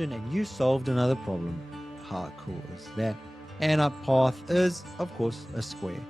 solution and you solved another problem. How cool is that? And our path is, of course, a square.